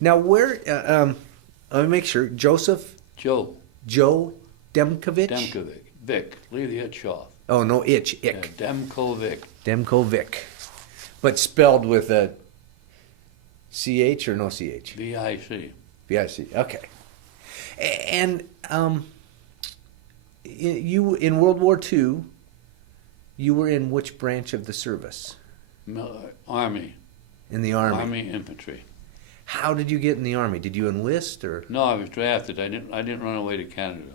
Now, where? Let me make sure. Joe Joe Demkovic. Demkovic. Vic. Leave the itch off. Oh no, itch, Yeah, ick. Demkovic. Demkovic, but spelled with a ch or no ch. VIC. VIC. Okay. And you in World War II, you were in which branch of the service? Army. In the Army. Army infantry. How did you get in the Army? Did you enlist or? No, I was drafted. I didn't run away to Canada.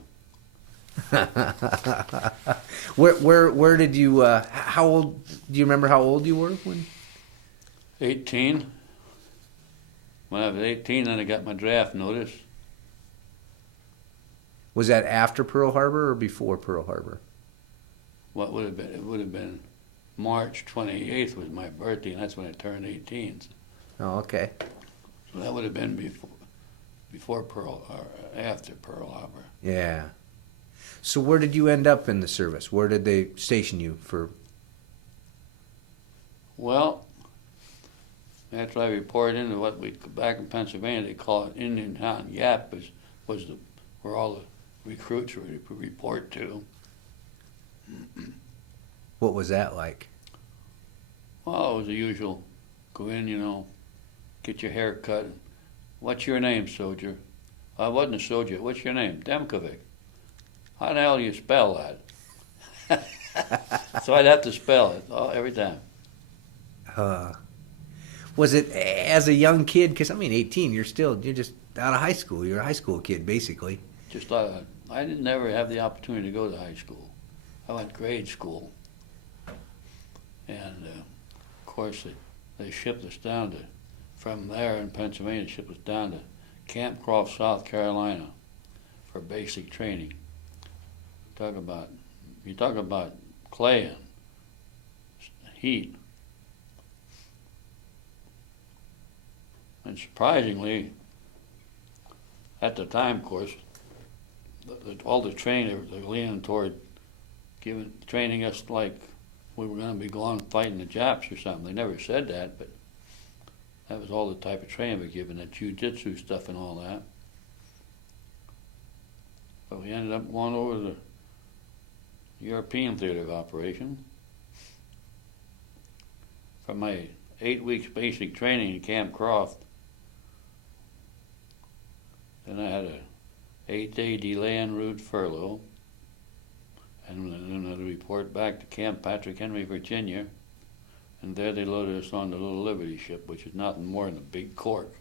Where did you? How old? Do you remember how old you were when? 18. When I was 18, then I got my draft notice. Was that after Pearl Harbor or before Pearl Harbor? What would have been? It would have been March 28th was my birthday, and that's when I turned 18. Oh, okay. So that would have been before Pearl or after Pearl Harbor. Yeah. So where did you end up in the service? Where did they station you for? Well, after I reported into what we back in Pennsylvania they call it Indian Town. Yap was where all the recruits would report to. What was that like? Well, it was the usual. Go in, get your hair cut. What's your name, soldier? I wasn't a soldier. What's your name? Demkovic. How the hell do you spell that? So I'd have to spell it every time. Was it as a young kid? Because I mean, 18. You're just out of high school. You're a high school kid, basically. Just I didn't ever have the opportunity to go to high school. I went grade school, and of course they shipped us down to from there in Pennsylvania. Shipped us down to Camp Croft, South Carolina, for basic training. You talk about clay and heat. And surprisingly, at the time, of course, all the training, they were leaning toward training us like we were going to be going fighting the Japs or something. They never said that, but that was all the type of training we were given, that jiu-jitsu stuff and all that. But we ended up going over to the European theater of operation. For my 8 weeks basic training in Camp Croft, then I had a 8-day delay en route furlough, and then I'd report back to Camp Patrick Henry, Virginia, and there they loaded us on the Little Liberty ship, which is nothing more than a big cork.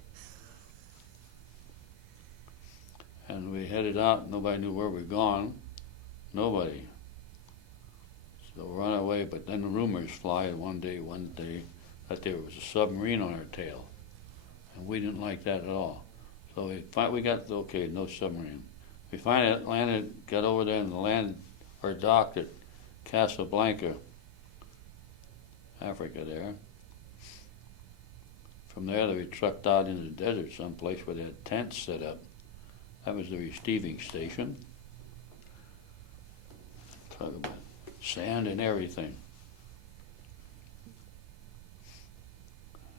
And we headed out. Nobody knew where we were going. Nobody. So we're on our way, but then the rumors fly one day that there was a submarine on our tail, and we didn't like that at all. So we got, okay, no submarine. We finally landed, got over there and landed or docked at Casablanca, Africa there. From there they were trucked out into the desert someplace where they had tents set up. That was the receiving station. Talk about sand and everything.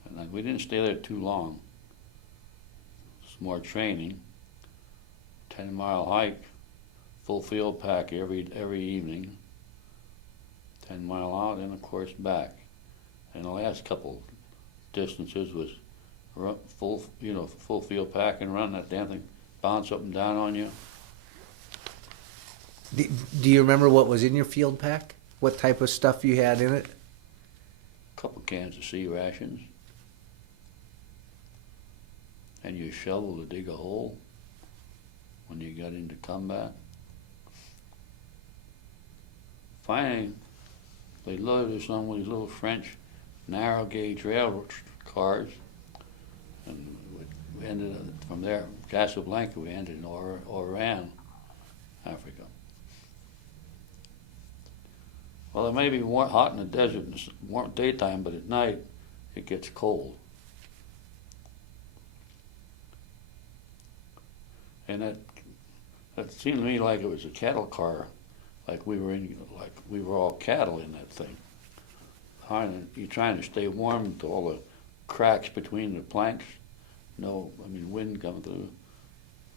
And we didn't stay there too long. It's more training. 10-mile hike, full field pack every evening. 10-mile out and of course back. And the last couple distances was full field pack and run. That damn thing bounce up and down on you. Do you remember what was in your field pack? What type of stuff you had in it? A couple cans of sea rations. And you shovel to dig a hole when you got into combat. Finally, they loaded us on one of these little French narrow gauge rail cars, and we ended up, from there, Casablanca, we ended in Oran, Africa. Well, it may be hot in the desert in the daytime, but at night it gets cold. And that seemed to me like it was a cattle car, like we were all cattle in that thing. You're trying to stay warm to all the cracks between the planks, no, I mean, wind coming through,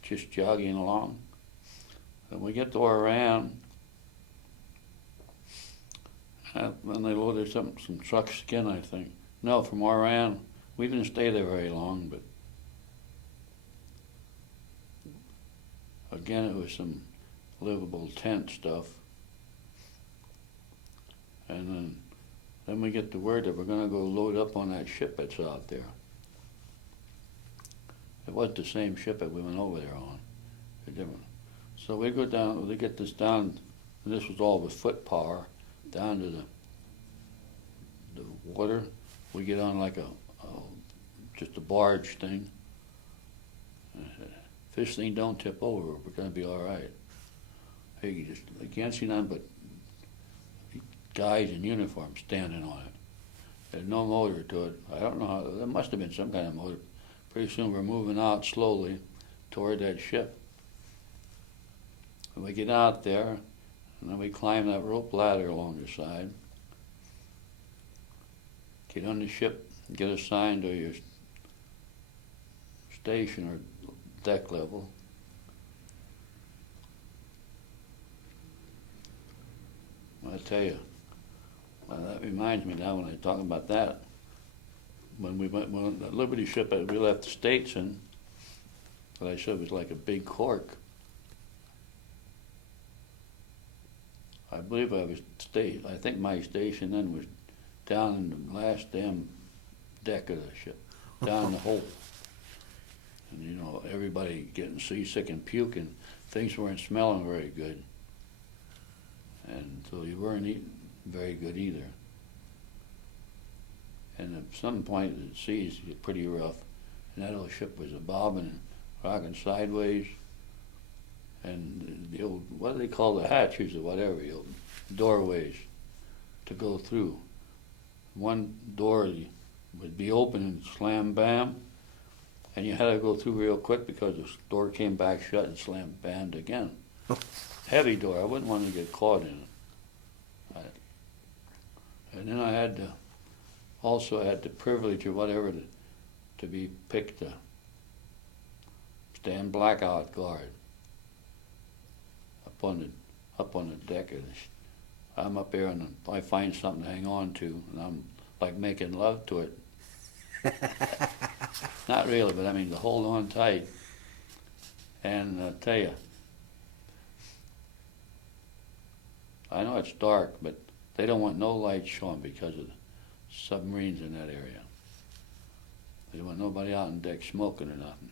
just jogging along. And we get to Iran, and they loaded some trucks again, I think. No, from Iran, we didn't stay there very long, but again, it was some livable tent stuff. And then we get the word that we're going to go load up on that ship that's out there. It wasn't the same ship that we went over there on. It's different. So we go down, we get this down, and this was all with foot power, down to the water. We get on like just a barge thing. If this thing don't tip over, we're going to be all right. Hey, you can't see none but guys in uniform standing on it. There's no motor to it. I don't know how, there must have been some kind of motor. Pretty soon we're moving out slowly toward that ship. And we get out there, and then we climb that rope ladder along the side. Get on the ship, get assigned to your station or deck level. I tell you, that reminds me now when I talk about that. When we went, when the Liberty ship that we left the States in, what I said was like a big cork. I believe I think my station then was down in the last damn deck of the ship, down the hole. And you know, everybody getting seasick and puking. Things weren't smelling very good. And so you weren't eating very good either. And at some point the seas get pretty rough, and that old ship was bobbing and rocking sideways. And the old, what do they call the hatches or whatever, the old doorways to go through. One door would be open and slam bam, and you had to go through real quick because the door came back shut and slammed bammed again. Heavy door, I wouldn't want to get caught in it. And then I had the privilege or whatever to be picked to stand blackout guard up on the deck. I'm up there and I find something to hang on to, and I'm like making love to it. Not really, but I mean to hold on tight. And I tell you, I know it's dark, but they don't want no light showing because of the submarines in that area. They don't want nobody out on deck smoking or nothing.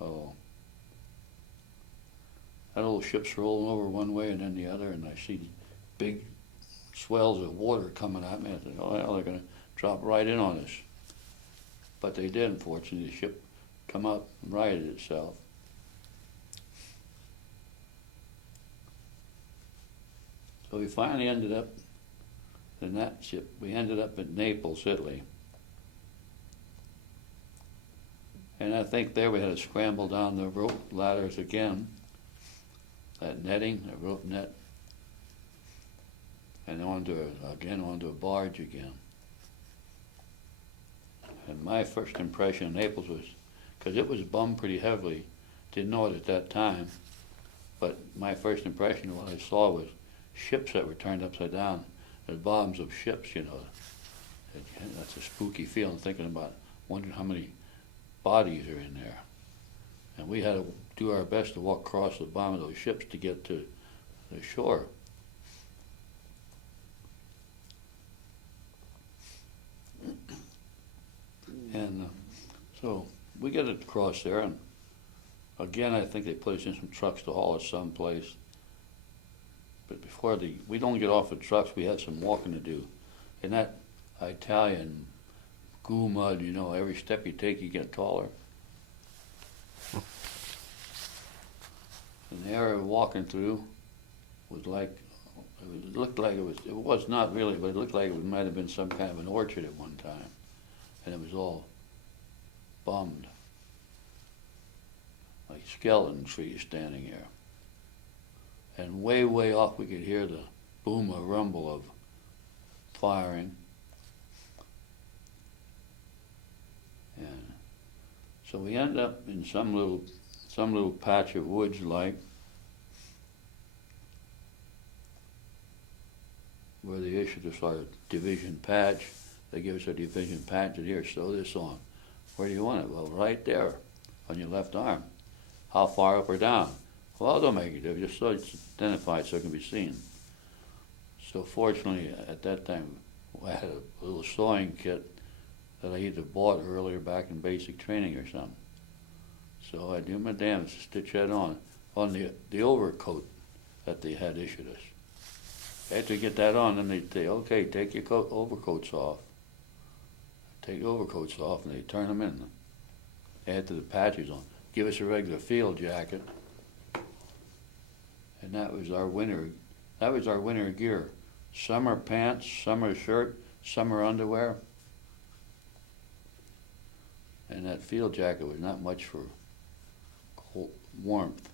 Oh. That old ship's rolling over one way and then the other, and I see big swells of water coming at me. I said, oh, hell, they're going to drop right in on us. But they did, unfortunately. The ship come up and righted itself. So we finally ended up in that ship. We ended up in Naples, Italy. And I think there we had to scramble down the rope ladders again, that netting, the rope net, and onto a barge again. And my first impression of Naples was, because it was bummed pretty heavily, didn't know it at that time, but my first impression of what I saw was ships that were turned upside down, the bottoms of ships, you know. That's a spooky feeling, thinking about, wondering how many bodies are in there. And we had to do our best to walk across the bottom of those ships to get to the shore. And so we get it across there, and again, I think they put us in some trucks to haul us someplace. But before we don't get off the trucks, we had some walking to do. In that Italian goo mud, you know, every step you take, you get taller. And the area we're walking through was like, it looked like it was not really, but it looked like it might have been some kind of an orchard at one time. And it was all bummed, like skeleton trees standing there. And way, way off we could hear the boom or rumble of firing. So we end up in some little patch of woods like, where they issued us our division patch. They give us a division patch and here, sew this on. Where do you want it? Well, right there on your left arm. How far up or down? Well, don't make it difference, just so it's identified so it can be seen. So fortunately, at that time, I had a little sewing kit that I either bought earlier back in basic training or something. So I do my damnedest to stitch that on the overcoat that they had issued us. After you get that on, then they say, okay, take your overcoats off. Take the overcoats off, and they turn them in. After the patches on, give us a regular field jacket, and that was our winter. That was our winter gear: summer pants, summer shirt, summer underwear, and that field jacket was not much for cold, warmth.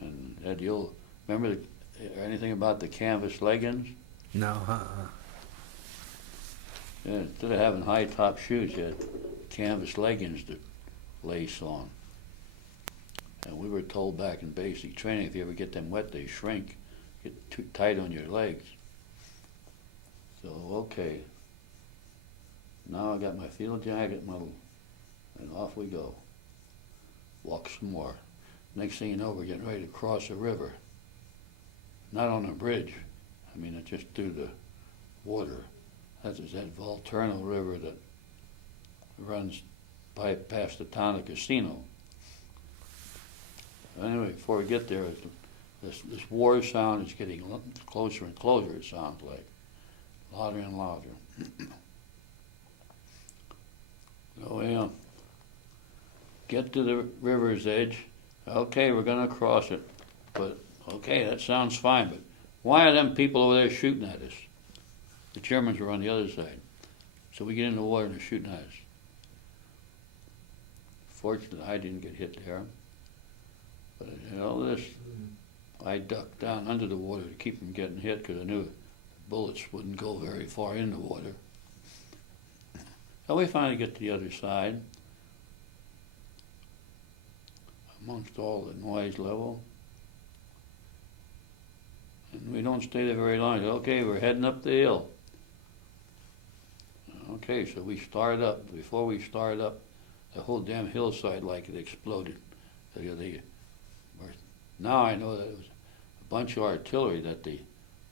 And had the old, remember anything about the canvas leggings? No, Yeah, instead of having high top shoes, you had canvas leggings to lace on. And we were told back in basic training, if you ever get them wet, they shrink, get too tight on your legs. So, okay. Now I got my field jacket, and off we go. Walk some more. Next thing you know, we're getting ready to cross a river. Not on a bridge. I mean, it's just through the water. That is that Volturno River that runs past the town of Casino. Anyway, before we get there, this war sound is getting closer and closer, it sounds like. Louder and louder. So, yeah. Get to the river's edge. Okay, we're going to cross it. But, okay, that sounds fine, but why are them people over there shooting at us? The Germans were on the other side. So we get in the water and they're shooting at us. Fortunately, I didn't get hit there. But in all this, I ducked down under the water to keep from getting hit because I knew the bullets wouldn't go very far in the water. So we finally get to the other side. Amongst all the noise level. And we don't stay there very long. Okay, we're heading up the hill. Okay, so we start up. Before we start up, the whole damn hillside like it exploded. Now I know that it was a bunch of artillery that they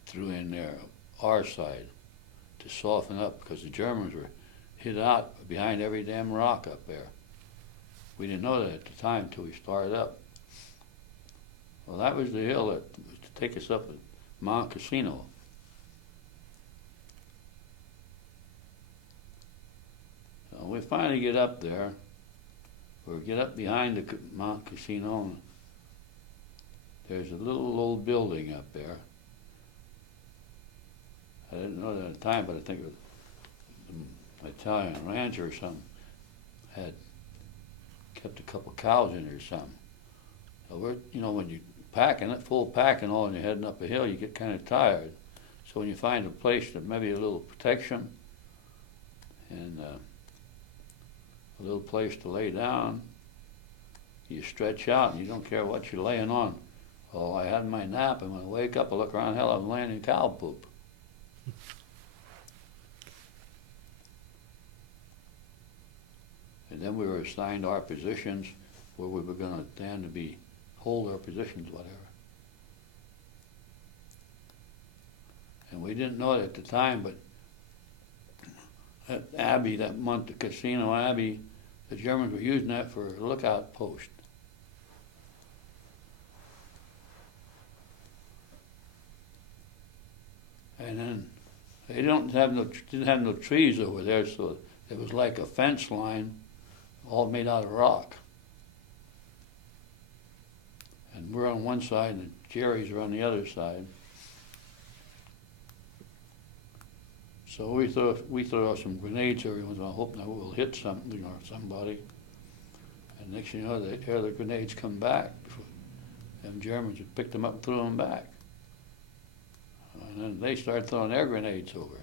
threw in there, our side, to soften up because the Germans were hid out behind every damn rock up there. We didn't know that at the time until we started up. Well, that was the hill that was to take us up at Mount Casino. So we finally get up there. We get up behind the Mount Casino, and there's a little old building up there. I didn't know that at the time, but I think it was an Italian rancher or something had kept a couple cows in there or something. So we're, when you packing it, full pack and all, and you're heading up a hill, you get kind of tired. So when you find a place that maybe a little protection and a little place to lay down, you stretch out and you don't care what you're laying on. Oh, I had my nap, and when I wake up, I look around, hell, I'm laying in cow poop. And then we were assigned our positions where we were going to stand to hold our positions, whatever. And we didn't know it at the time, but that abbey, that Monte Cassino Abbey, the Germans were using that for a lookout post. And then they didn't have no trees over there, so it was like a fence line, all made out of rock. And we're on one side, and the Jerry's are on the other side. So we throw out some grenades every once in a while, hoping that we'll hit something or somebody. And next thing you know, they hear the grenades come back. Them Germans had picked them up and threw them back. And then they started throwing their grenades over.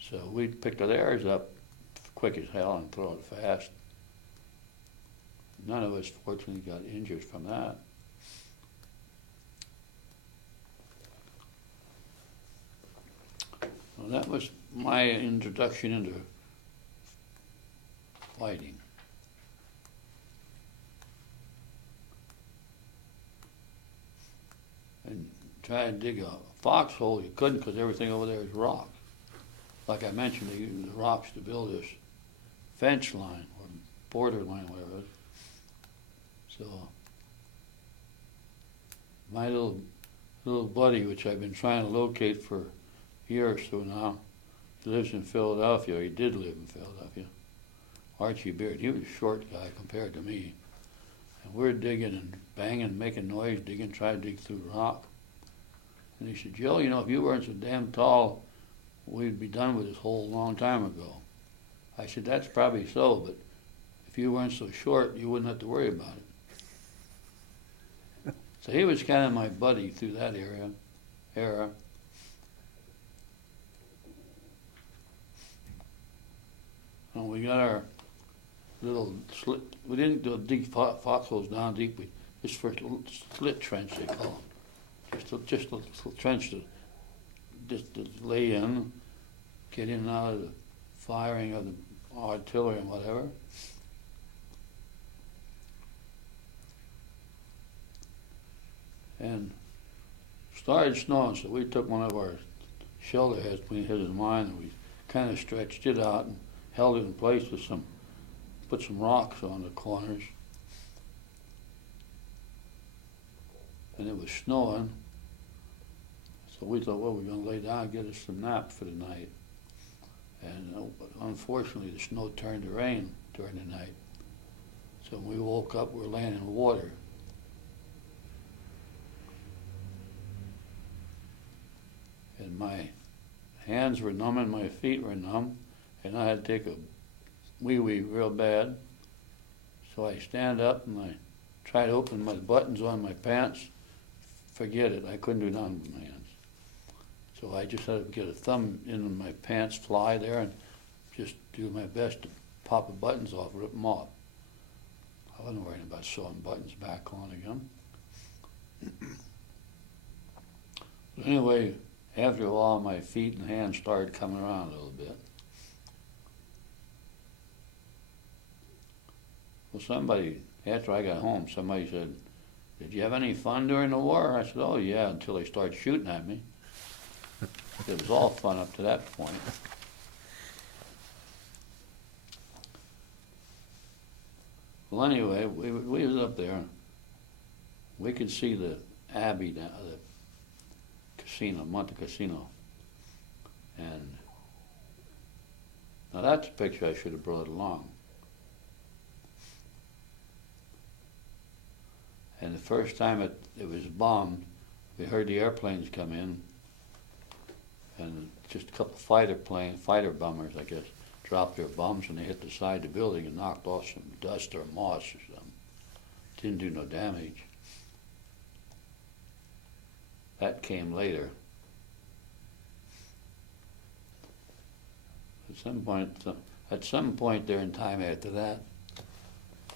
So we picked theirs up quick as hell and throw it fast. None of us fortunately got injured from that. Well, that was my introduction into fighting. And try to dig a foxhole, you couldn't because everything over there is rock. Like I mentioned, they used the rocks to build this fence line or border line, whatever it is. So my little buddy, which I've been trying to locate for a year or so now, he lives in Philadelphia. He did live in Philadelphia. Archie Beard. He was a short guy compared to me. And we're digging and banging, making noise, digging, trying to dig through rock. And he said, Joe, if you weren't so damn tall, we'd be done with this hole a long time ago. I said, that's probably so, but if you weren't so short, you wouldn't have to worry about it. So he was kind of my buddy through that era. And we got our little slit. We didn't do dig foxholes down deep. We just for a little slit trench, they call them. Just a little trench to lay in, get in and out of the firing of the artillery and whatever. And started snowing, so we took one of our shelter heads between his and mine, and we kind of stretched it out and held it in place with put some rocks on the corners. And it was snowing, so we thought, well, we're going to lay down and get us some nap for the night. And unfortunately, the snow turned to rain during the night. So when we woke up, we were laying in water. And my hands were numb and my feet were numb, and I had to take a wee-wee real bad. So I stand up and I try to open my buttons on my pants. Forget it, I couldn't do nothing with my hands. So I just had to get a thumb in my pants, fly there, and just do my best to pop the buttons off, rip them off. I wasn't worrying about sewing buttons back on again. But anyway, after a while, my feet and hands started coming around a little bit. Well, somebody, after I got home, somebody said, did you have any fun during the war? I said, oh yeah, until they started shooting at me. It was all fun up to that point. Well, anyway, we was up there. We could see the Abbey, the casino, Monte Casino. And now that's a picture I should have brought along. And the first time it was bombed, we heard the airplanes come in, and just a couple fighter bombers, I guess, dropped their bombs and they hit the side of the building and knocked off some dust or moss or something. Didn't do no damage. That came later. At some point there in time after that,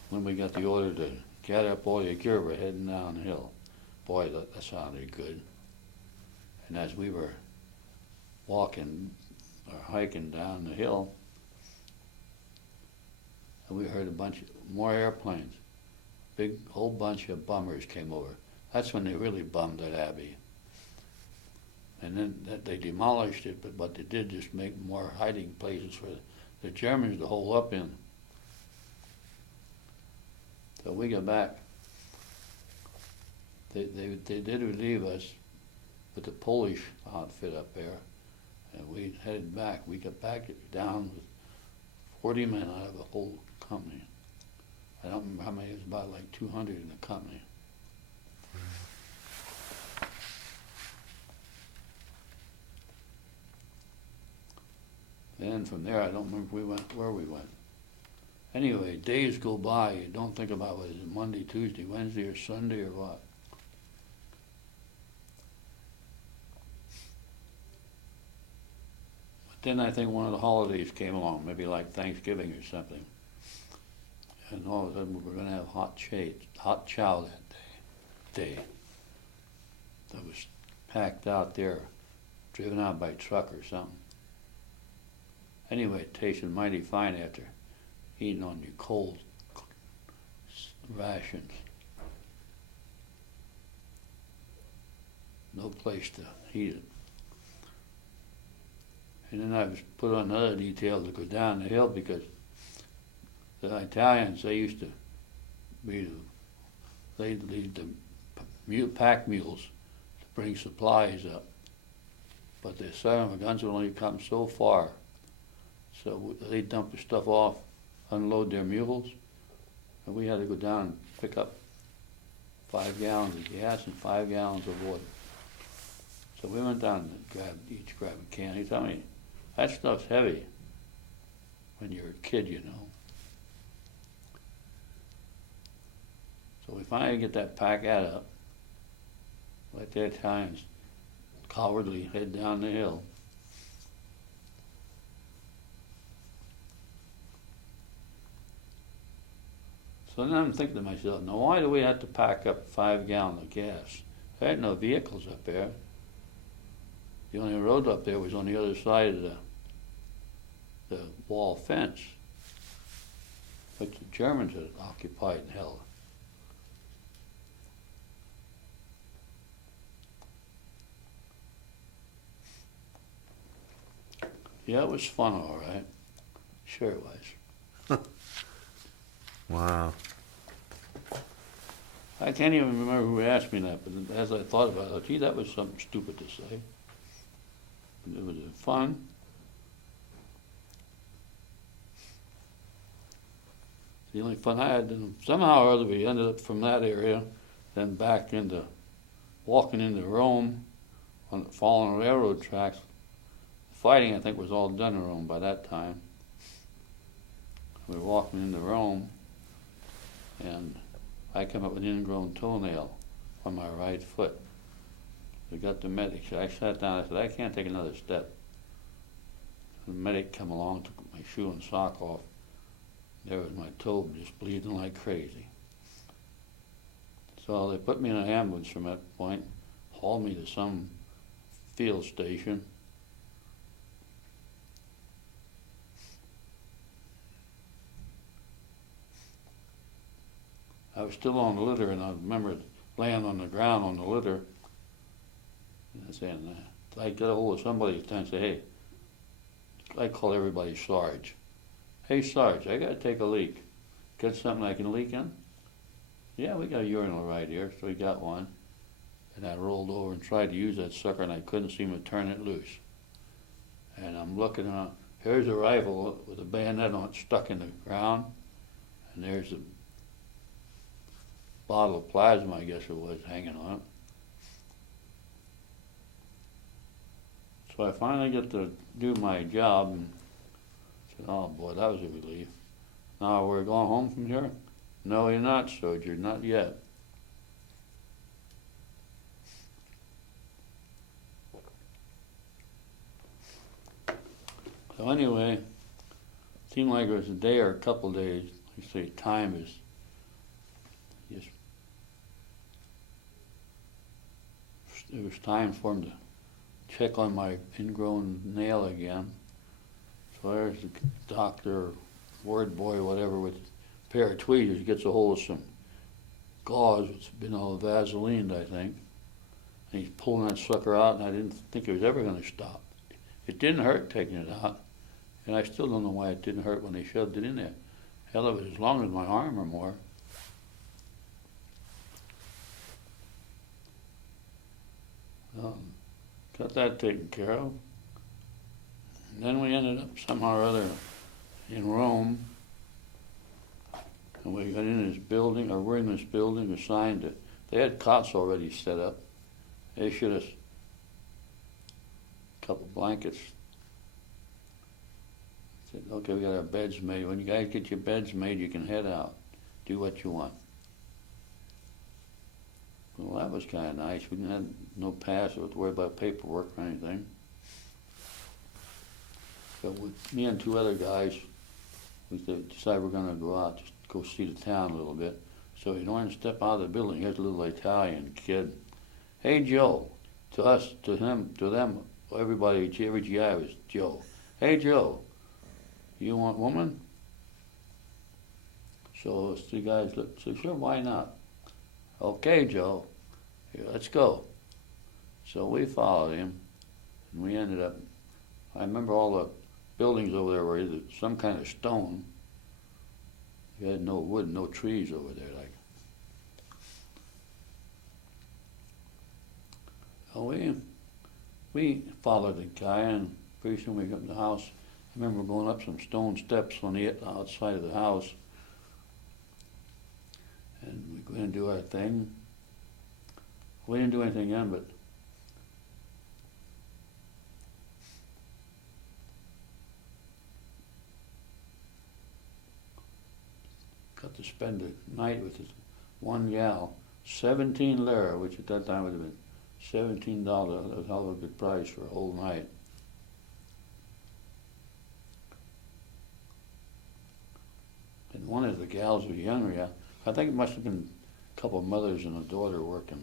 when we got the order to gather up all your gear, we're heading down the hill. Boy, that sounded good. And as we were walking or hiking down the hill, and we heard a bunch more airplanes. Big whole bunch of bombers came over. That's when they really bombed that Abbey. And then they demolished it, but they did just make more hiding places for the Germans to hole up in. So we got back. They did relieve us with the Polish outfit up there, and we headed back. We got back down with 40 men out of the whole company. I don't remember how many, it was about like 200 in the company. And from there, I don't remember where we went. Anyway, days go by. You don't think about what is it, Monday, Tuesday, Wednesday, or Sunday, or what. But then I think one of the holidays came along, maybe like Thanksgiving or something. And all of a sudden we were going to have hot chow that day. That was packed out there, driven out by truck or something. Anyway, it tasted mighty fine after eating on your cold rations. No place to heat it. And then I was put on another detail to go down the hill because the Italians, they used to they'd lead the pack mules to bring supplies up. But the son of a guns would only come so far. So they'd dump the stuff off, unload their mules, and we had to go down and pick up 5 gallons of gas and 5 gallons of water. So we went down and each grabbed a can. He told me, that stuff's heavy when you're a kid, you know. So we finally get that pack add up, let the Italians cowardly head down the hill. So then I'm thinking to myself, now why do we have to pack up 5 gallons of gas? There had no vehicles up there. The only road up there was on the other side of the wall fence, which the Germans had occupied and held. Yeah, it was fun, all right. Sure it was. Wow. I can't even remember who asked me that, but as I thought about it, gee, that was something stupid to say. It was fun. The only fun I had, and somehow or other we ended up from that area, then back into walking into Rome on the fallen railroad tracks. The fighting, I think, was all done in Rome by that time. We were walking into Rome, and I come up with an ingrown toenail on my right foot. We got the medic. So I sat down. I said, I can't take another step. The medic come along, took my shoe and sock off. There was my toe just bleeding like crazy. So they put me in an ambulance from that point, hauled me to some field station. I was still on the litter, and I remember laying on the ground on the litter and saying, I get a hold of somebody and say, hey, I call everybody Sarge. Hey, Sarge, I got to take a leak. Got something I can leak in? Yeah, we got a urinal right here. So we got one. And I rolled over and tried to use that sucker, and I couldn't seem to turn it loose. And I'm looking around. Here's a rifle with a bayonet on it stuck in the ground. And there's a bottle of plasma, I guess it was, hanging on it. So I finally get to do my job and said, oh boy, that was a relief. Now we're going home from here? No, you're not, soldier, not yet. So anyway, it seemed like it was a day or a couple of days. You say time is just, it was time for him to check on my ingrown nail again. So there's the doctor, ward boy, whatever, with a pair of tweezers, gets a hold of some gauze, which had been all Vaseline, I think. And he's pulling that sucker out, and I didn't think it was ever going to stop. It didn't hurt taking it out, and I still don't know why it didn't hurt when they shoved it in there. Hell, it was as long as my arm or more. Got that taken care of. And then we ended up somehow or other in Rome, and we got in this building, or we're in this building, assigned it. They had cots already set up. They issued us a couple blankets. Said, okay, we got our beds made. When you guys get your beds made, you can head out. Do what you want. Well, that was kind of nice. We didn't have no pass, or to worry about paperwork or anything. So me and two other guys, we decided we're going to go out, just go see the town a little bit. So you don't want to step out of the building. Here's a little Italian kid. Hey, Joe. To us, to him, to them, everybody, every GI was Joe. Hey, Joe, you want woman? So those two guys looked, said, sure, why not? Okay, Joe, here, let's go. So we followed him, and we ended up, I remember all the buildings over there were either some kind of stone. You had no wood, no trees over there. Like, oh, we followed the guy, and pretty soon we got in the house. I remember going up some stone steps on the outside of the house, and we go in and do our thing. We didn't do anything then, but got to spend the night with this one gal, 17 lira, which at that time would have been $17. That was a hell of a good price for a whole night. And one of the gals was younger. Yeah, I think it must have been a couple of mothers and a daughter working.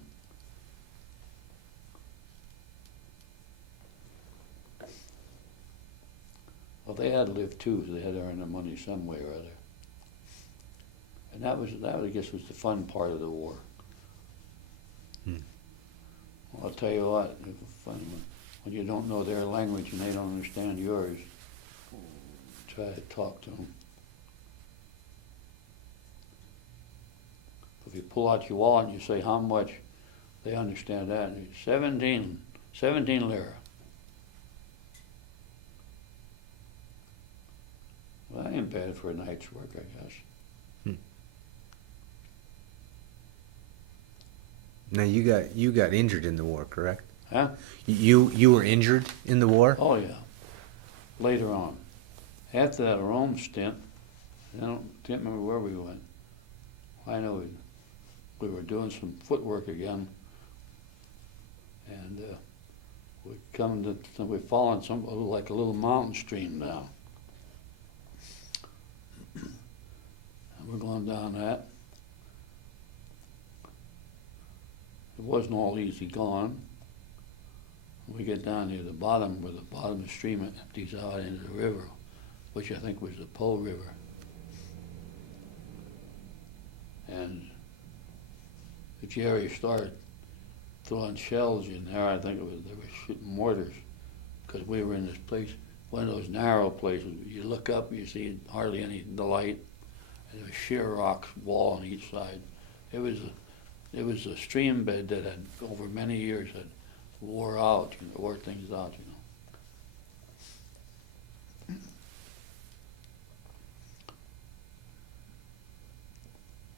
Well, they had to live too, so they had to earn their money some way or other. And that I guess was the fun part of the war. Well, I'll tell you what, it's funny when you don't know their language and they don't understand yours, try to talk to them. If you pull out your wallet and you say how much, they understand that. And it's 17 lira. Well, that ain't bad for a night's work, I guess. Now you got injured in the war, correct? Huh? You were injured in the war? Oh, yeah. Later on. After that Rome stint, I can't remember where we went. I know we were doing some footwork again, and we followed like a little mountain stream down. And we're going down that. It wasn't all easy going. We get down near the bottom, where the bottom of the stream empties out into the river, which I think was the Po River. And the Jerry started throwing shells in there. I think they were shooting mortars, because we were in this place, one of those narrow places. You look up, you see hardly any light, and there was sheer rock wall on each side. It was a stream bed that had, over many years, had wore out, wore things out,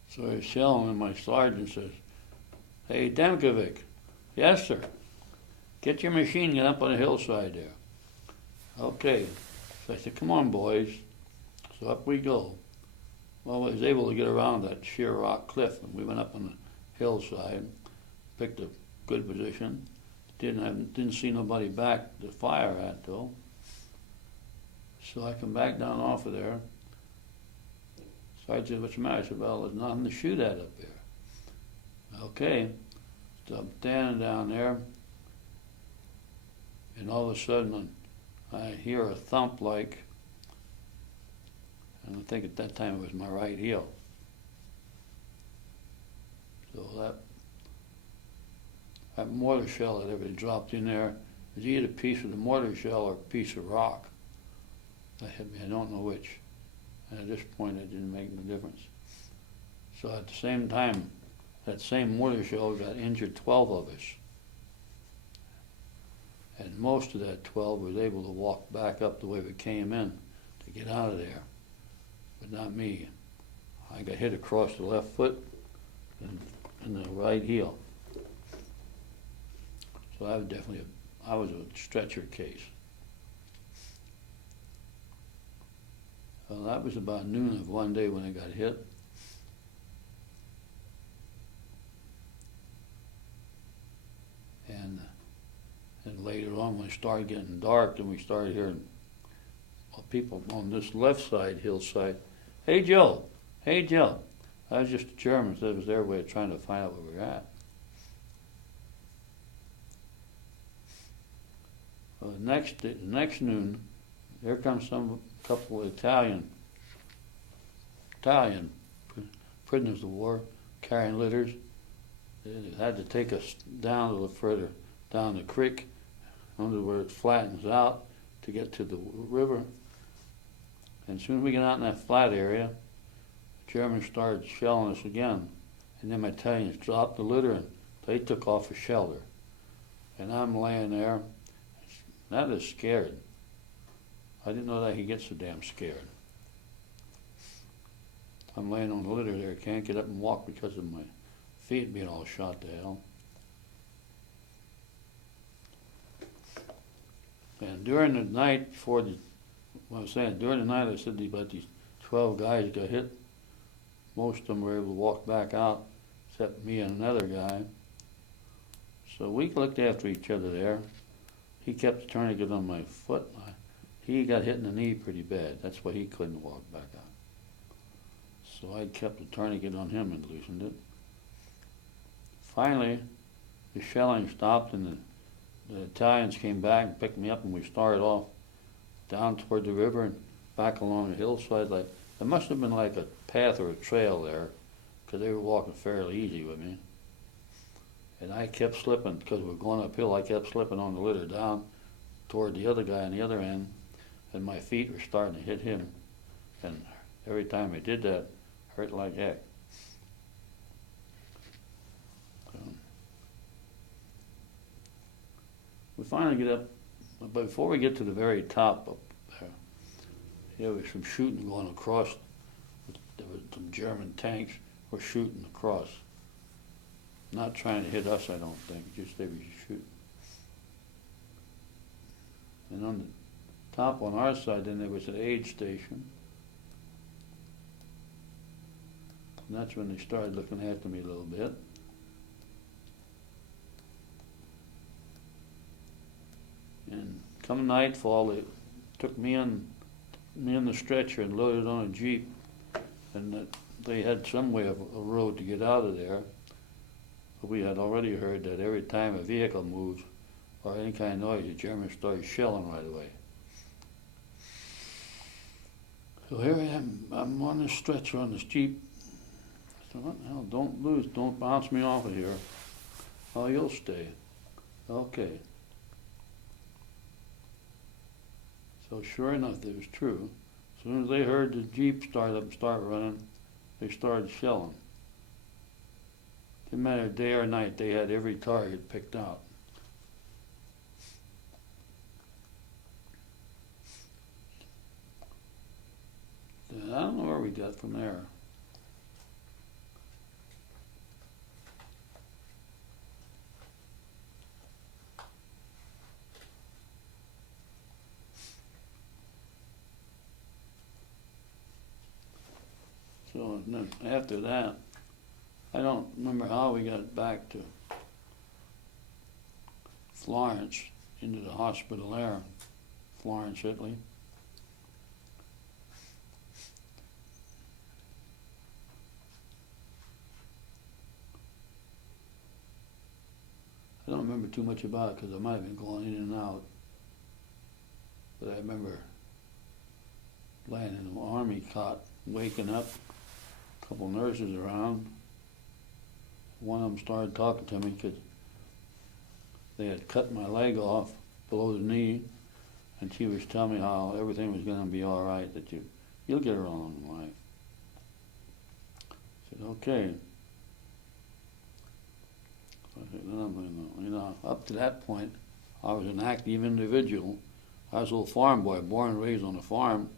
So I was shelling, and my sergeant says, "Hey, Demkovic." "Yes, sir." "Get your machine gun up on the hillside there." "Okay." So I said, "Come on, boys." So up we go. Well, I was able to get around that sheer rock cliff, and we went up on the hillside, picked a good position. Didn't see nobody back to fire at though. So I come back down off of there. Sergeant said, "What's the matter?" I said, "Well, there's nothing to shoot at up there." "Okay." So I'm standing down there, and all of a sudden I hear a thump like, and I think at that time it was my right heel. So that mortar shell that had been dropped in there was either a piece of the mortar shell or a piece of rock. I don't know which. And at this point, it didn't make no difference. So at the same time, that same mortar shell got injured 12 of us. And most of that 12 was able to walk back up the way we came in to get out of there. But not me. I got hit across the left foot and the right heel. So I was a stretcher case. Well, that was about noon of one day when I got hit. And later on, when it started getting dark, and we started hearing people on this left side, hillside. Hey Joe, hey Joe. I was just the Germans. That was their way of trying to find out where we were at. Well, the next noon, here comes some couple of Italian prisoners of war carrying litters. They had to take us down a little further down the creek, under where it flattens out to get to the river. And as soon as we get out in that flat area, the Germans started shelling us again. And then my Italians dropped the litter and they took off for shelter. And I'm laying there, not as scared. I didn't know that he'd get so damn scared. I'm laying on the litter there, can't get up and walk because of my feet being all shot to hell. And during the night during the night I said about these 12 guys got hit. Most of them were able to walk back out, except me and another guy. So we looked after each other there. He kept the tourniquet on my foot. He got hit in the knee pretty bad. That's why he couldn't walk back out. So I kept the tourniquet on him and loosened it. Finally, the shelling stopped and the Italians came back and picked me up, and we started off down toward the river and back along the hillside. Like there must have been like a path or a trail there, because they were walking fairly easy with me. And I kept slipping because we were going uphill. I kept slipping on the litter down toward the other guy on the other end, and my feet were starting to hit him. And every time I did that, it hurt like heck. We finally get up, but before we get to the very top up there was some shooting going across. There were some German tanks were shooting across. Not trying to hit us, I don't think, just they were shooting. And on the top on our side, then there was an aid station. And that's when they started looking after me a little bit. And come nightfall, they took me in the stretcher and loaded on a jeep. And they had some way of a road to get out of there. But we had already heard that every time a vehicle moves or any kind of noise, the Germans started shelling right away. So here I am. I'm on this stretcher on this jeep. I said, what the hell? Don't bounce me off of here. Oh, you'll stay. Okay. So sure enough, it was true. As soon as they heard the Jeep start running, they started shelling. Didn't matter day or night, they had every target picked out. I don't know where we got from there. So then after that, I don't remember how we got back to Florence, into the hospital there, Florence, Italy. I don't remember too much about it because I might have been going in and out. But I remember laying in an army cot, waking up, a couple nurses around. One of them started talking to me because they had cut my leg off below the knee, and she was telling me how everything was going to be all right, that you'll get along in life. I said, okay. I said, up to that point, I was an active individual. I was a little farm boy, born and raised on a farm.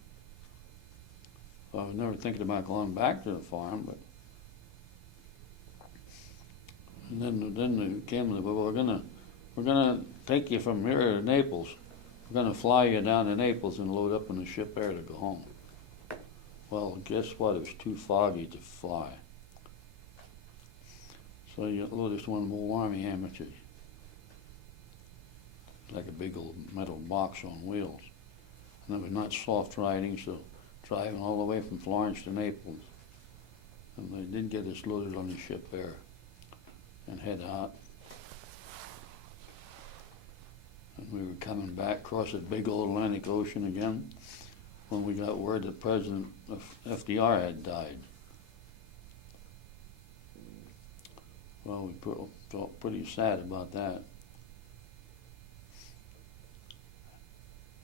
So I was never thinking about going back to the farm, but and then they came and said, well, we're gonna take you from here to Naples. We're gonna fly you down to Naples and load up on the ship there to go home. Well, guess what? It was too foggy to fly. So you load this one old army hammock, like a big old metal box on wheels. And it was not soft riding, so driving all the way from Florence to Naples. And they did get us loaded on the ship there and head out. And we were coming back across the big old Atlantic Ocean again when we got word that President FDR had died. Well, we felt pretty sad about that.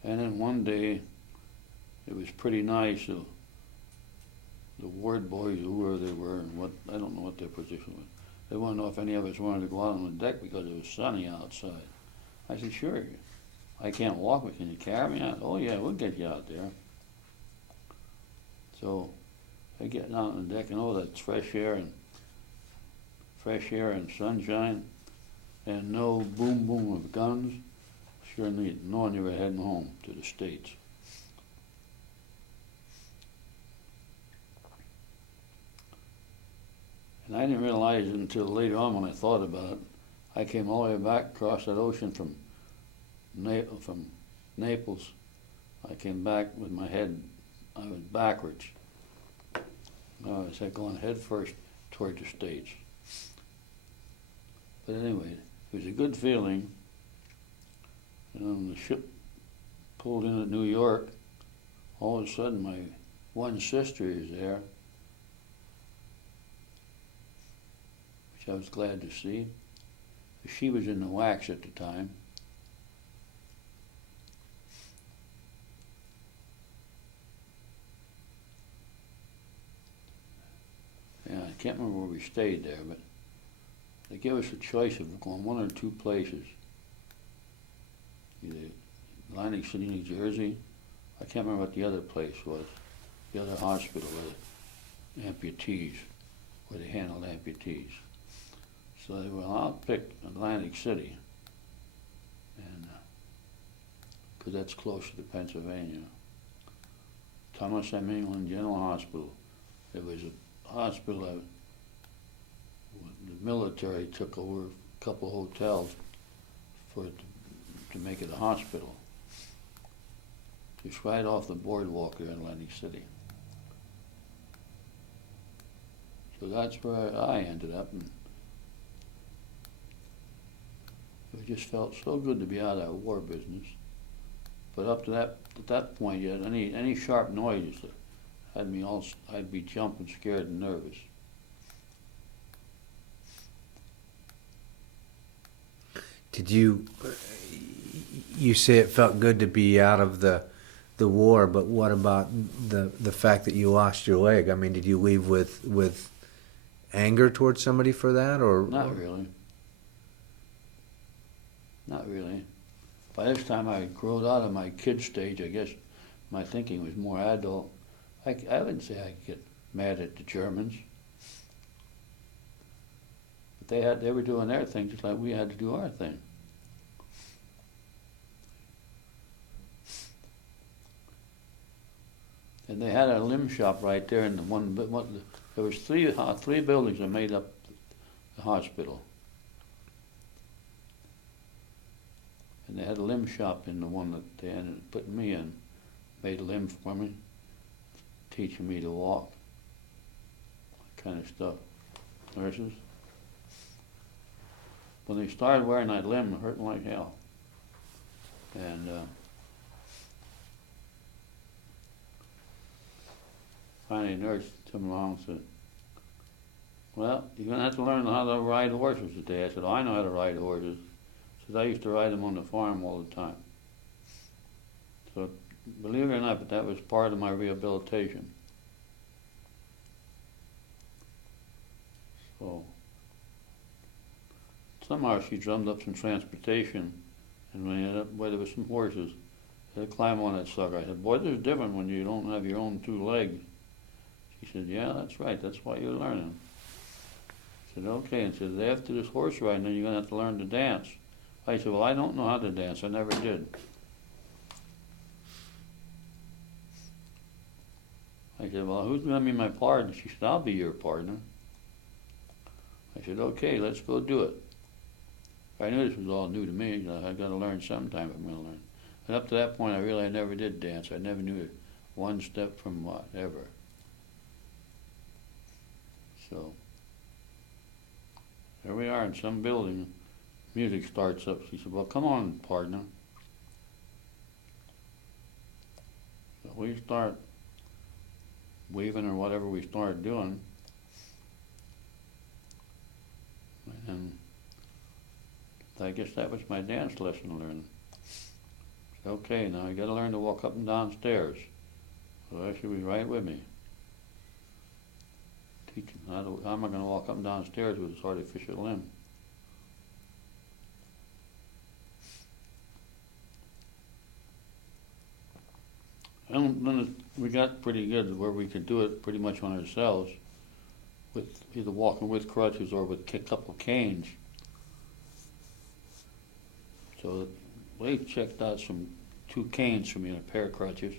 And then one day, it was pretty nice. So the ward boys, whoever they were, and what I don't know what their position was, they wanted to know if any of us wanted to go out on the deck because it was sunny outside. I said, sure. I can't walk, but can you carry me out? Oh yeah, we'll get you out there. So I get out on the deck, and oh, that's fresh air and sunshine, and no boom boom of guns. Sure neat. No one ever heading home to the States. And I didn't realize it until later on when I thought about it. I came all the way back across that ocean from Naples. I came back with my head, I was backwards. I was going head first toward the States. But anyway, it was a good feeling. And when the ship pulled in at New York, all of a sudden my one sister is there, which I was glad to see. She was in the wax at the time. Yeah, I can't remember where we stayed there, but they gave us a choice of going one or two places. Either Atlantic City, New Jersey. I can't remember what the other place was. The other hospital with amputees, where they handled amputees. So they were, I'll pick Atlantic City, and because that's closer to Pennsylvania. Thomas M. England General Hospital. It was a hospital that the military took over a couple hotels for it to make it a hospital. Just right off the boardwalk there in Atlantic City. So that's where I ended up, and it just felt so good to be out of that war business. But up to at that point, yet any sharp noises had me I'd be jumping, scared, and nervous. Did you say it felt good to be out of the war, but what about the fact that you lost your leg? I mean, did you leave with anger towards somebody for that, or not really? Not really. By this time, I had grown out of my kid stage. I guess my thinking was more adult. I wouldn't say I get mad at the Germans, but they were doing their thing just like we had to do our thing. And they had a limb shop right there in the one. There was three buildings that made up the hospital, and they had a limb shop in the one that they ended up putting me in. Made a limb for me, teaching me to walk, that kind of stuff. Nurses. When they started wearing that limb, it hurt like hell. And finally, a nurse came along and said, well, you're going to have to learn how to ride horses today. I said, oh, I know how to ride horses. She said, I used to ride them on the farm all the time. So, believe it or not, but that was part of my rehabilitation. So, somehow she drummed up some transportation, and we ended up where there was some horses. I had to climb on that sucker. I said, boy, this is different when you don't have your own two legs. She said, yeah, that's right. That's what you're learning. I said, okay. And she said, after this horse riding, then you're going to have to learn to dance. I said, well, I don't know how to dance. I never did. I said, well, who's going to be my partner? She said, I'll be your partner. I said, okay, let's go do it. I knew this was all new to me. I got to learn sometime if I'm going to learn. And up to that point, I never did dance. I never knew it one step from what, ever. So, there we are in some building. Music starts up. She said, well, come on, partner. So we start weaving or whatever we start doing. And I guess that was my dance lesson learned. Okay, now you got to learn to walk up and down stairs. So she was right with me. Teaching how am I going to walk up and down stairs with this artificial limb? And then we got pretty good where we could do it pretty much on ourselves, with either walking with crutches or with a couple canes. So they checked out 2 canes for me and a pair of crutches.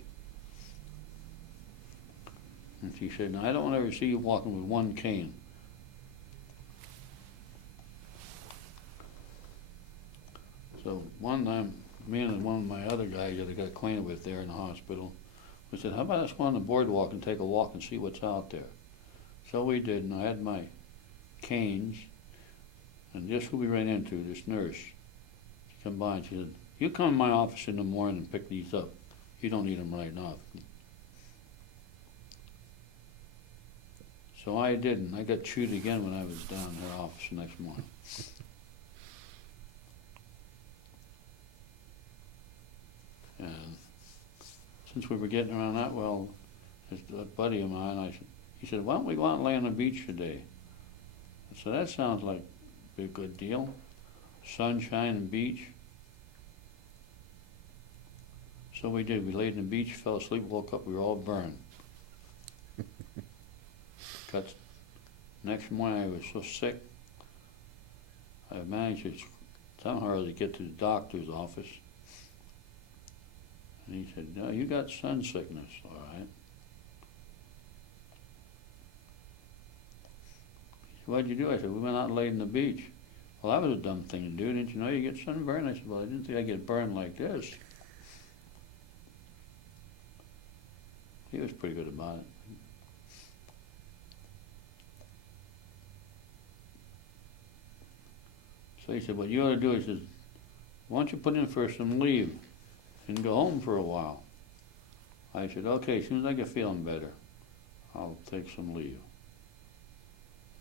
And she said, now I don't want to ever see you walking with 1 cane. So one time, me and one of my other guys that I got acquainted with there in the hospital, we said, how about us go on the boardwalk and take a walk and see what's out there? So we did, and I had my canes, and just who we ran into, this nurse. She come by and she said, you come in my office in the morning and pick these up. You don't need them right now. So I did, and I got chewed again when I was down in her office the next morning. And since we were getting around that well, a buddy of mine, he said, why don't we go out and lay on the beach today? I said, that sounds like a good deal. Sunshine and beach. So we did. We laid on the beach, fell asleep, woke up, we were all burned. Next morning I was so sick, I managed to somehow get to the doctor's office. And he said, no, you got sun sickness, all right. He said, what'd you do? I said, we went out and laid on the beach. Well, that was a dumb thing to do. Didn't you know you get sunburned? I said, well, I didn't think I'd get burned like this. He was pretty good about it. So he said, what you ought to do, he says, why don't you put in for some leave and go home for a while? I said, okay, as soon as I get feeling better, I'll take some leave.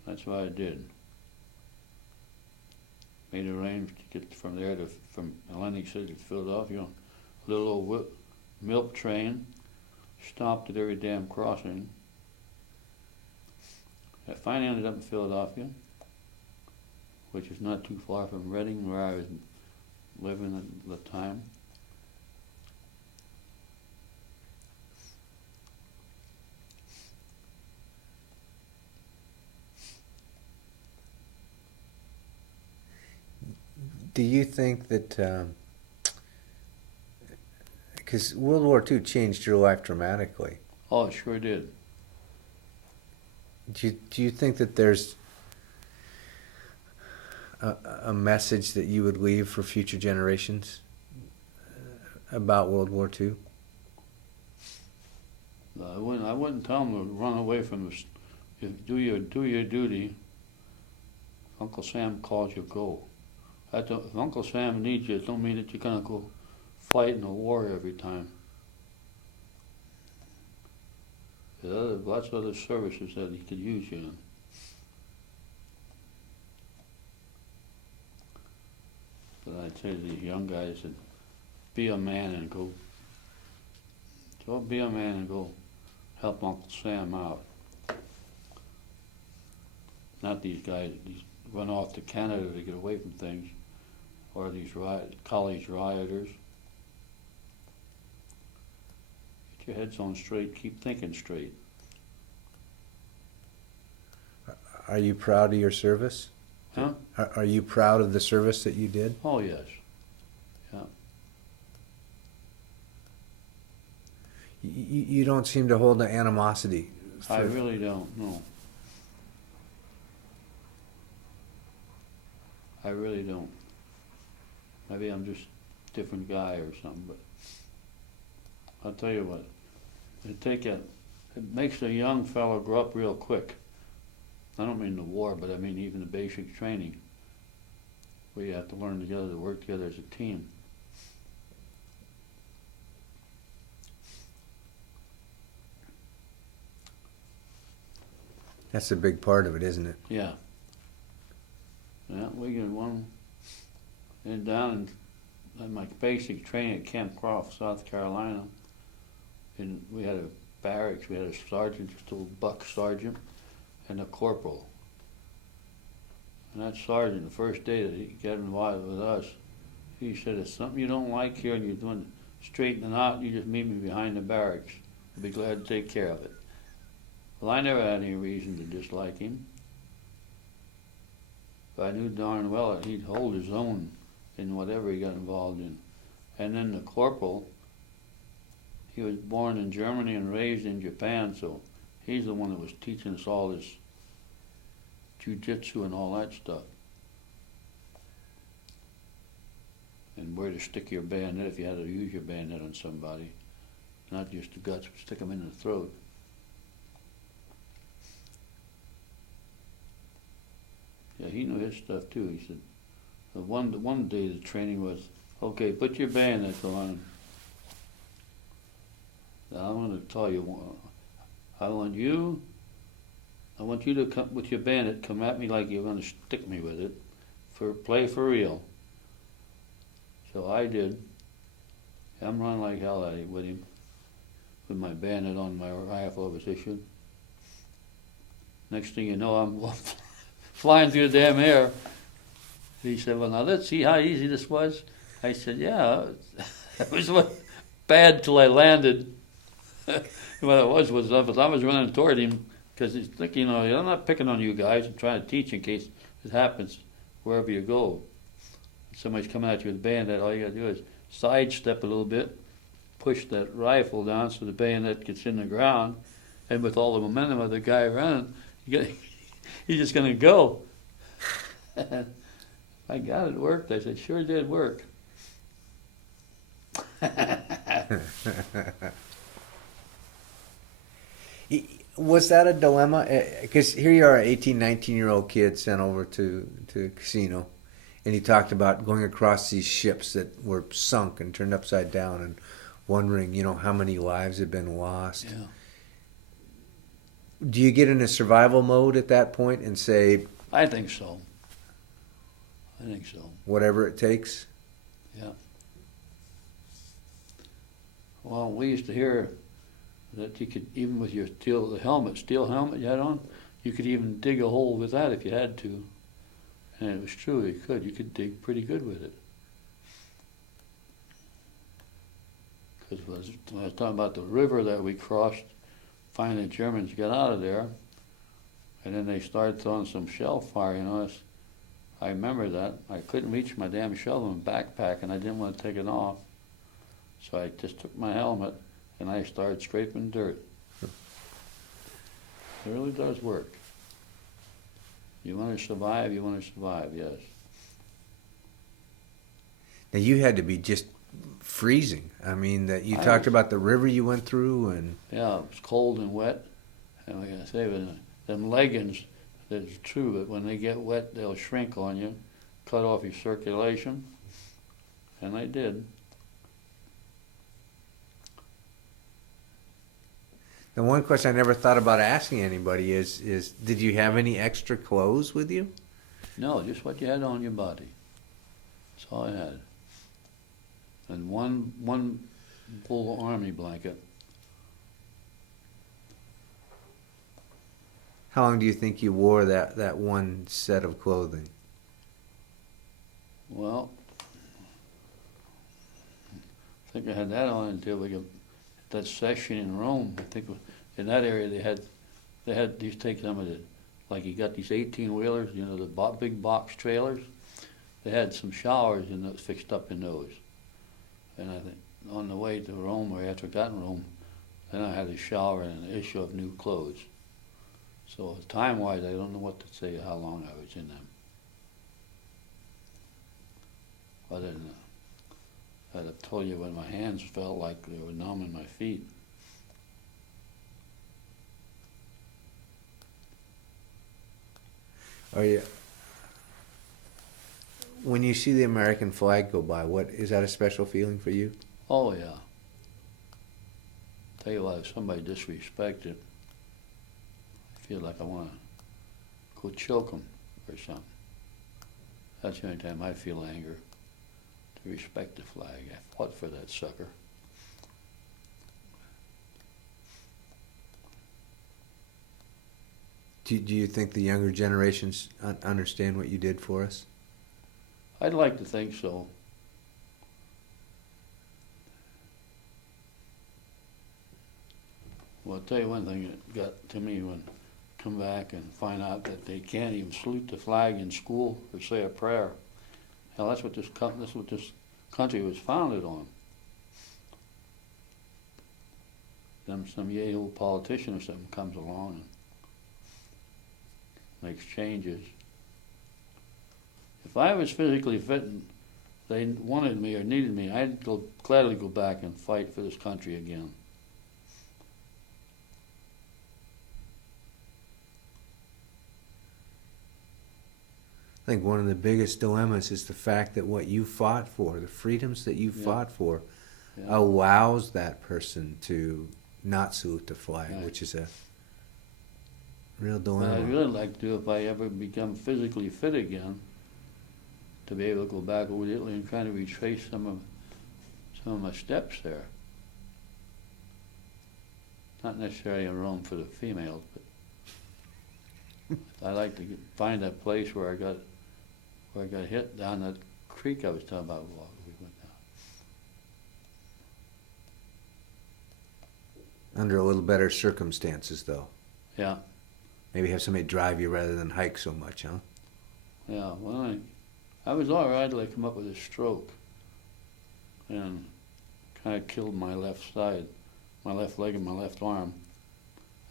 That's what I did. Made arrangements to get from there from Atlantic City to Philadelphia, a little old milk train, stopped at every damn crossing. I finally ended up in Philadelphia, which is not too far from Reading, where I was living at the time. Do you think that, because World War II changed your life dramatically, Oh, it sure did. do you think that there's a message that you would leave for future generations about World War II? I wouldn't tell them to run away from this. Do your duty. Uncle Sam calls you, go. If Uncle Sam needs you, it don't mean that you're gonna go fight in a war every time. There's lots of other services that he could use you in. But I'd say to these young guys that be a man and go be a man and go help Uncle Sam out. Not these guys, these run off to Canada to get away from things, or these college rioters. Get your heads on straight, keep thinking straight. Are you proud of your service? Huh? Are you proud of the service that you did? Oh, yes. Yeah. You don't seem to hold an animosity. I really don't, no. I really don't. Maybe I'm just a different guy or something, but I'll tell you what, it makes a young fellow grow up real quick. I don't mean the war, but I mean even the basic training, where you have to learn together to work together as a team. That's a big part of it, isn't it? Yeah. Yeah, we got one and down in my basic training at Camp Croft, South Carolina. And we had a barracks, we had a sergeant, just a little buck sergeant, and a corporal. And that sergeant, the first day that he got involved with us, he said, if something you don't like here and you're doing straightening out, you just meet me behind the barracks. I'll be glad to take care of it. Well, I never had any reason to dislike him. But I knew darn well that he'd hold his own in whatever he got involved in. And then the corporal, he was born in Germany and raised in Japan, so he's the one that was teaching us all this jiu-jitsu and all that stuff. And where to stick your bayonet if you had to use your bayonet on somebody. Not just the guts, but stick them in the throat. Yeah, he knew his stuff too. He said, one day the training was, okay, put your bayonet on. Now I'm going to tell you, I want you to come with your bayonet, come at me like you're going to stick me with it, play for real. So I did. I'm running like hell at him with with my bayonet on my rifle I was issued. Next thing you know, I'm flying through the damn air. He said, well, now let's see how easy this was. I said, yeah, it was bad till I landed. What it was I was running toward him because he's thinking, I'm not picking on you guys. I'm trying to teach in case it happens wherever you go. If somebody's coming at you with a bayonet, all you got to do is sidestep a little bit, push that rifle down so the bayonet gets in the ground, and with all the momentum of the guy running, he's just going to go. I got it worked. I said, sure did work. Was that a dilemma? Because here you are, an 18, 19-year-old kid sent over to a casino, and he talked about going across these ships that were sunk and turned upside down and wondering, how many lives had been lost. Yeah. Do you get in a survival mode at that point and say... I think so. Whatever it takes? Yeah. Well, we used to hear that you could, even with your steel helmet you had on, you could even dig a hole with that if you had to. And it was true, you could dig pretty good with it. Because when I was talking about the river that we crossed, finally the Germans got out of there, and then they started throwing some shell fire, I remember that. I couldn't reach my damn shovel in my backpack, and I didn't want to take it off. So I just took my helmet, and I started scraping dirt. It really does work. You want to survive, yes. Now, you had to be just freezing. I mean, that you talked about the river you went through, and... Yeah, it was cold and wet. And like I say, with them leggings, that's true, but when they get wet, they'll shrink on you, cut off your circulation. And they did. The one question I never thought about asking anybody is did you have any extra clothes with you? No, just what you had on your body. That's all I had. And one full army blanket. How long do you think you wore that one set of clothing? Well, I think I had that on until we got that session in Rome. I think in that area they had these, take some of the, like you got these 18-wheelers, the big box trailers. They had some showers in those, fixed up in those. And I think on the way to Rome, or after I got in Rome, then I had a shower and an issue of new clothes. So time-wise, I don't know what to say how long I was in them. Other than I'd have told you when my hands felt like they were numb in my feet. Are you, when you see the American flag go by, what is that a special feeling for you? Oh yeah. Tell you what, if somebody disrespects it, I feel like I want to go choke them or something. That's the only time I feel anger. To respect the flag. I fought for that sucker. Do you think the younger generations understand what you did for us? I'd like to think so. Well, I'll tell you one thing that got to me when I come back and find out that they can't even salute the flag in school or say a prayer. Hell, that's what this country was founded on. Some Yale politician or something comes along and makes changes. If I was physically fit and they wanted me or needed me, I'd gladly go back and fight for this country again. I think one of the biggest dilemmas is the fact that what you fought for, the freedoms that you fought for, allows that person to not salute the flag, which is a real dilemma. What I'd really like to do if I ever become physically fit again, to be able to go back over to Italy and kind of retrace some of my steps there. Not necessarily in Rome for the females, but I'd like to find that place where I got hit down that creek I was talking about. We went down. Under a little better circumstances, though. Yeah. Maybe have somebody drive you rather than hike so much, huh? Yeah. Well, I was all right till I come up with a stroke, and kind of killed my left side, my left leg and my left arm.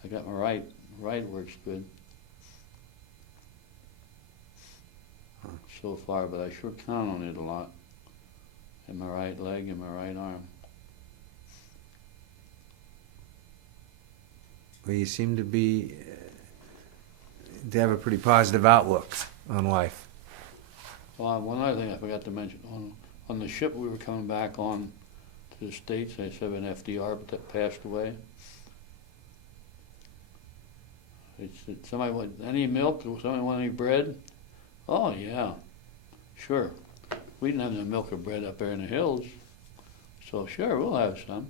I got my right works good. So far, but I sure count on it a lot. And my right leg and my right arm. Well, you seem to have a pretty positive outlook on life. Well, one other thing I forgot to mention, on the ship we were coming back on to the States, I said an FDR, but that passed away. They said, somebody want any milk? Somebody want any bread? Oh, yeah, sure. We didn't have no milk or bread up there in the hills, so sure, we'll have some.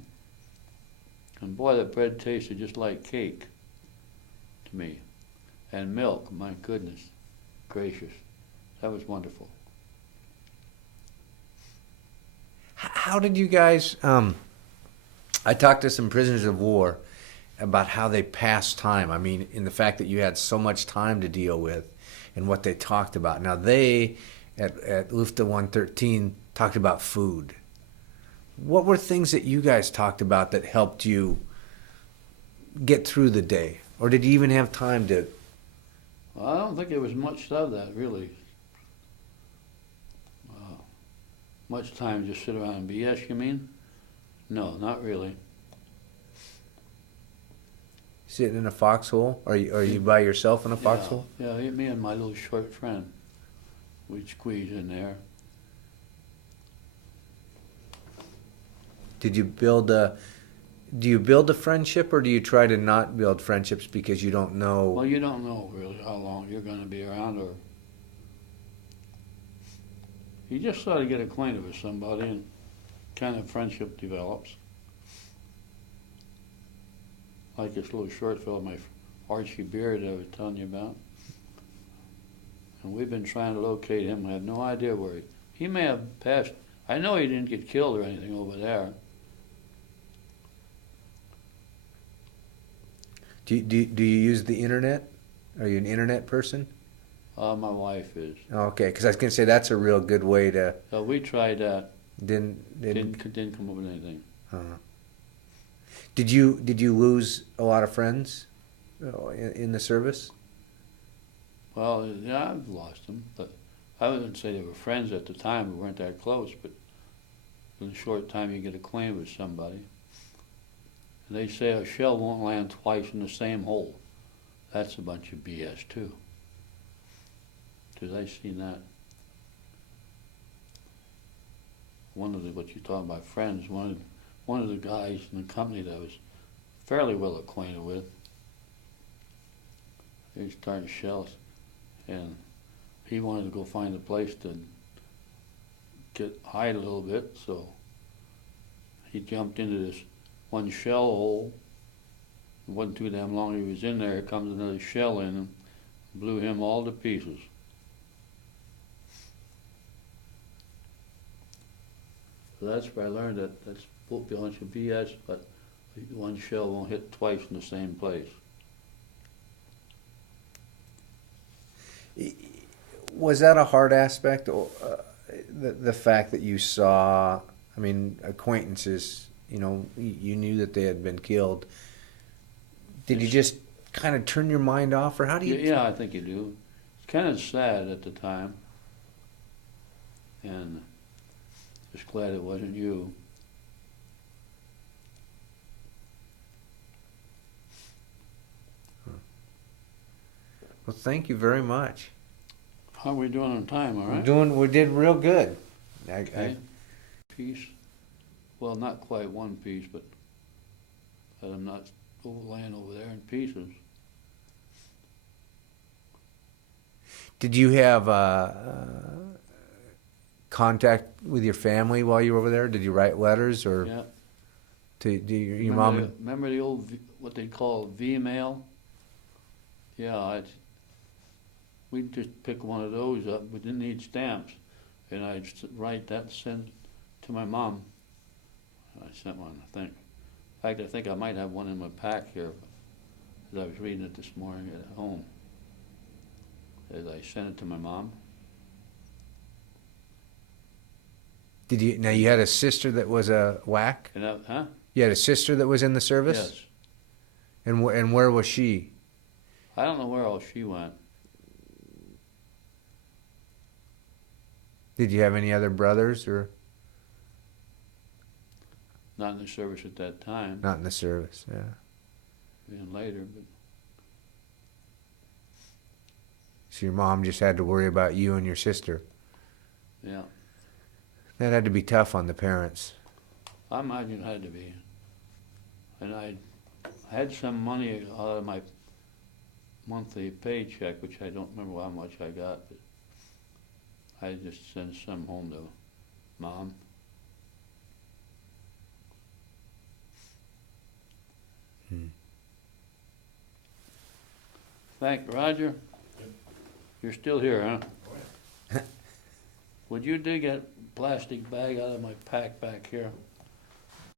And boy, that bread tasted just like cake to me. And milk, my goodness gracious, that was wonderful. How did you guys, I talked to some prisoners of war about how they passed time. I mean, in the fact that you had so much time to deal with and what they talked about. Now they, at Lufta 113, talked about food. What were things that you guys talked about that helped you get through the day? Or did you even have time to? Well, I don't think there was much of that, really. Much time just sit around and BS, you mean? No, not really. Sitting in a foxhole? Are you by yourself in a foxhole? Yeah, me and my little short friend. We'd squeeze in there. Do you build a friendship, or do you try to not build friendships because you don't know? Well, you don't know really how long you're going to be around, or you just sort of get acquainted with somebody and kind of friendship develops. Like this little short fellow, my Archie Beard I was telling you about. And we've been trying to locate him. I have no idea where he may have passed. I know he didn't get killed or anything over there. Do you use the internet? Are you an internet person? My wife is. Okay, because I was going to say that's a real good way to. So we tried that. Didn't come up with anything. Did you lose a lot of friends in the service? Well, yeah, I've lost them, but I wouldn't say they were friends at the time. We weren't that close, but in a short time you get acquainted with somebody. And they say a shell won't land twice in the same hole. That's a bunch of BS too. Because I've seen that. One of the, what you talking about, friends, one of the guys in the company that I was fairly well acquainted with, he was starting shells, and he wanted to go find a place to hide a little bit, so he jumped into this one shell hole. It wasn't too damn long he was in there, here comes another shell in and blew him all to pieces. So that's where I learned that that's a bunch of BS, but one shell won't hit twice in the same place. Was that a hard aspect, or the fact that you saw? I mean, acquaintances. You know, you knew that they had been killed. Did you just kind of turn your mind off, or how do you? Yeah, I think you do. It's kind of sad at the time, and just glad it wasn't you. Well, thank you very much. How are we doing on time? All right. We did real good. Okay. Piece. Well, not quite one piece, but I'm not laying over there in pieces. Did you have contact with your family while you were over there? Did you write letters, or Yeah. to your mom? Remember the old what they call V-mail? Yeah, we'd just pick one of those up. We didn't need stamps, and I'd write that and send it to my mom. I sent one, I think. In fact, I think I might have one in my pack here, because I was reading it this morning at home. As I sent it to my mom. Did you? Now you had a sister that was a WAC. And that, huh? You had a sister that was in the service. Yes. And where was she? I don't know where else she went. Did you have any other brothers, or Not in the service at that time. not in the service? Yeah. Then later, but So your mom just had to worry about you and your sister. yeah. That had to be tough on the parents. I imagine it had to be. And I had some money out of my monthly paycheck, which I don't remember how much I got, but I just sent some home to Mom. Thank you, Roger. You're still here, huh? Would you dig that plastic bag out of my pack back here?